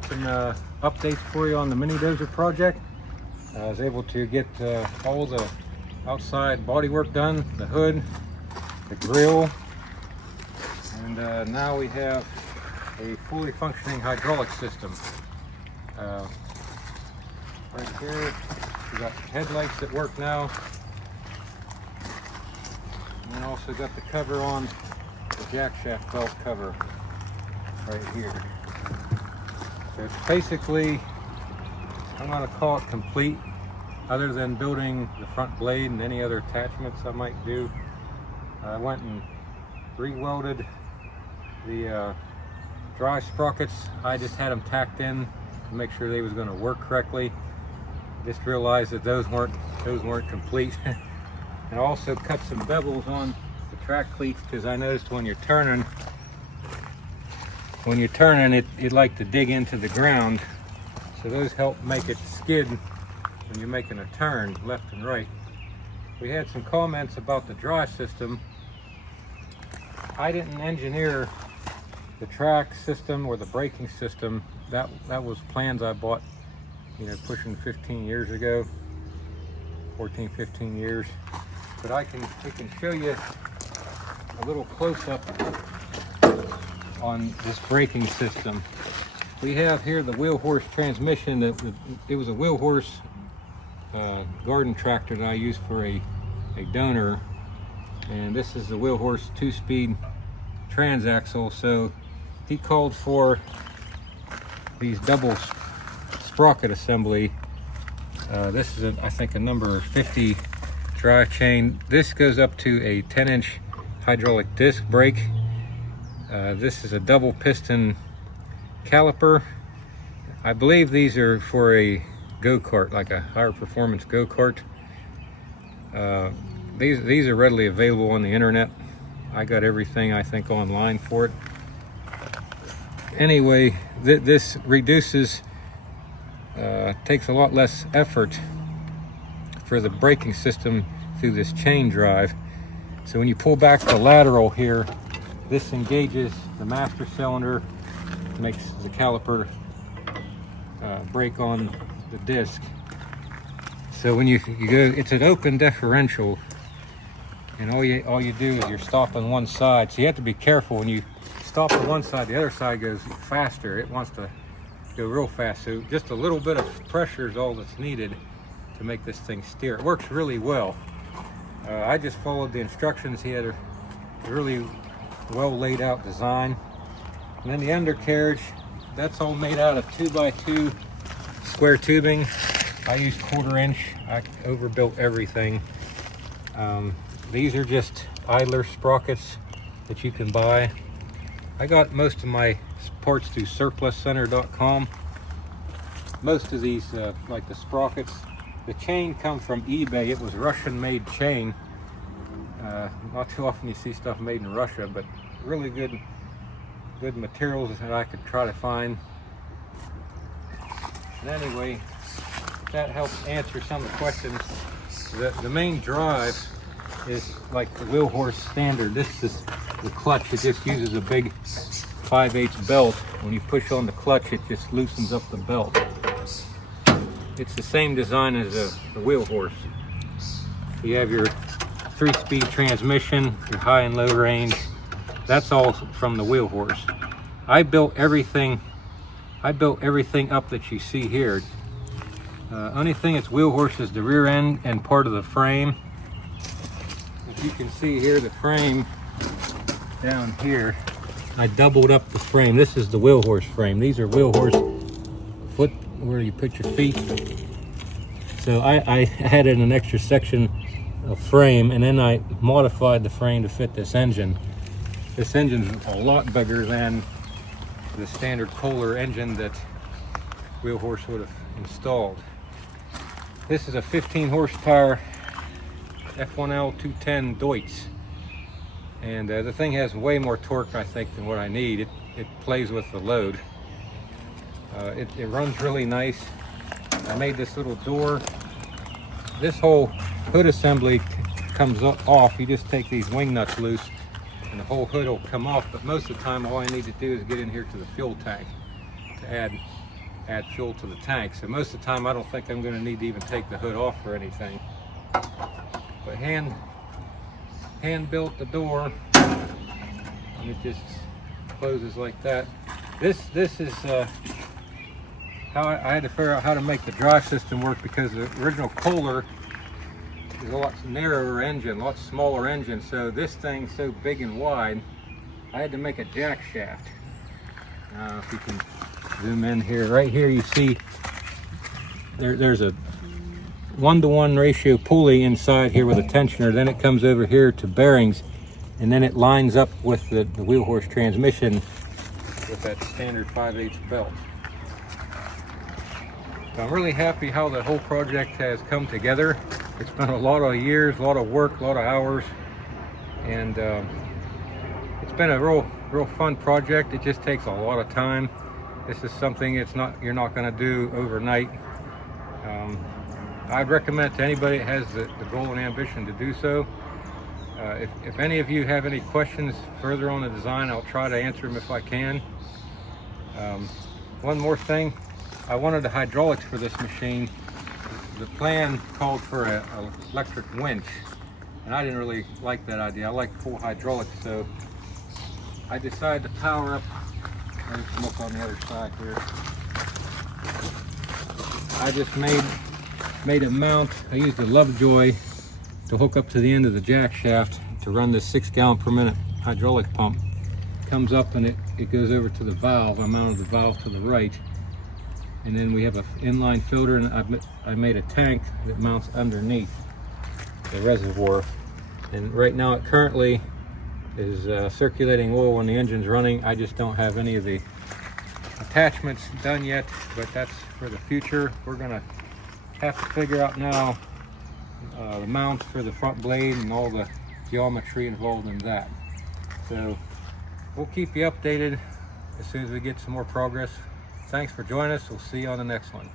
Got some updates for you on the mini dozer project. I was able to get all the outside bodywork done, the hood, the grille, and now we have a fully functioning hydraulic system. Right here, we got headlights that work now, and then also got the cover on the jack shaft belt cover right here. So it's basically, I'm going to call it complete, other than building the front blade and any other attachments I might do. I went and re-welded the dry sprockets. I just had them tacked in to make sure they was going to work correctly. Just realized that those weren't complete. And I also cut some bevels on the track cleats because I noticed when you're turning it like to dig into the ground. So those help make it skid when you're making a turn left and right. We had some comments about the dry system. I didn't engineer the track system or the braking system. That was plans I bought, pushing 15 years ago, 14, 15 years. But we can show you a little close-up on this braking system. We have here the wheel horse transmission. It was a wheel horse garden tractor that I used for a donor, and this is the wheel horse 2-speed transaxle. So he called for these double sprocket assembly. This is I think a number 50 drive chain. This goes up to a 10-inch hydraulic disc brake. This is a double piston caliper. I believe these are for a go-kart, like a higher performance go-kart. These are readily available on the internet. I got everything I think online for it. Anyway, this reduces, takes a lot less effort for the braking system through this chain drive. So when you pull back the lateral here, this engages the master cylinder, makes the caliper brake on the disc. So when you go, it's an open differential, and all you do is you're stopping one side. So you have to be careful when you stop on one side, the other side goes faster. It wants to go real fast. So just a little bit of pressure is all that's needed to make this thing steer. It works really well. I just followed the instructions. He had a really well laid out design. And then the undercarriage, that's all made out of 2x2 square tubing. I used 1/4 inch. I overbuilt everything. These are just idler sprockets that you can buy. I got most of my parts through surpluscenter.com. Most of these, like the sprockets, the chain come from eBay. It was Russian made chain. Not too often you see stuff made in Russia, but really good materials that I could try to find. And anyway, that helps answer some of the questions. The main drive is like the wheel horse standard. This is the clutch. It just uses a big 5/8 belt. When you push on the clutch, it just loosens up the belt. It's the same design as the wheel horse. You have your 3-speed transmission, your high and low range. That's all from the wheel horse. I built everything up that you see here. Only thing that's wheel horse is the rear end and part of the frame. As you can see here, the frame down here, I doubled up the frame. This is the wheel horse frame. These are wheel horse foot where you put your feet. So I added an extra section of frame, and then I modified the frame to fit this engine. This engine's a lot bigger than the standard Kohler engine that wheel horse would have installed. This is a 15 horsepower F1L 210 Deutz, and the thing has way more torque, I think, than what I need. It plays with the load. It runs really nice. I made this little door. This whole hood assembly comes off. You just take these wing nuts loose and the whole hood will come off, but most of the time all I need to do is get in here to the fuel tank to add add fuel to the tank. So most of the time I don't think I'm going to need to even take the hood off or anything. But hand built the door, and it just closes like that. This is how I had to figure out how to make the drive system work, because the original Kohler is a lot narrower engine, a lot smaller engine. So this thing's so big and wide, I had to make a jack shaft. If you can zoom in here, right here you see there's a 1-to-1 ratio pulley inside here with a tensioner. Then it comes over here to bearings, and then it lines up with the wheel horse transmission with that standard 5/8 belt. So I'm really happy how the whole project has come together. It's been a lot of years, a lot of work, a lot of hours, and it's been a real fun project. It just takes a lot of time. This is something you're not going to do overnight. I'd recommend to anybody that has the goal and ambition to do so. If any of you have any questions further on the design, I'll try to answer them if I can. One more thing, I wanted the hydraulics for this machine. The plan called for an electric winch, and I didn't really like that idea. I like full hydraulics, so I decided to power up. Let's look on the other side here. I just made a mount. I used a Lovejoy to hook up to the end of the jack shaft to run this 6 gallon per minute hydraulic pump. It comes up and it goes over to the valve. I mounted the valve to the right, and then we have an inline filter, and I made a tank that mounts underneath the reservoir. And right now it currently is circulating oil when the engine's running. I just don't have any of the attachments done yet, but that's for the future. We're gonna have to figure out now the mounts for the front blade and all the geometry involved in that. So we'll keep you updated as soon as we get some more progress. Thanks for joining us. We'll see you on the next one.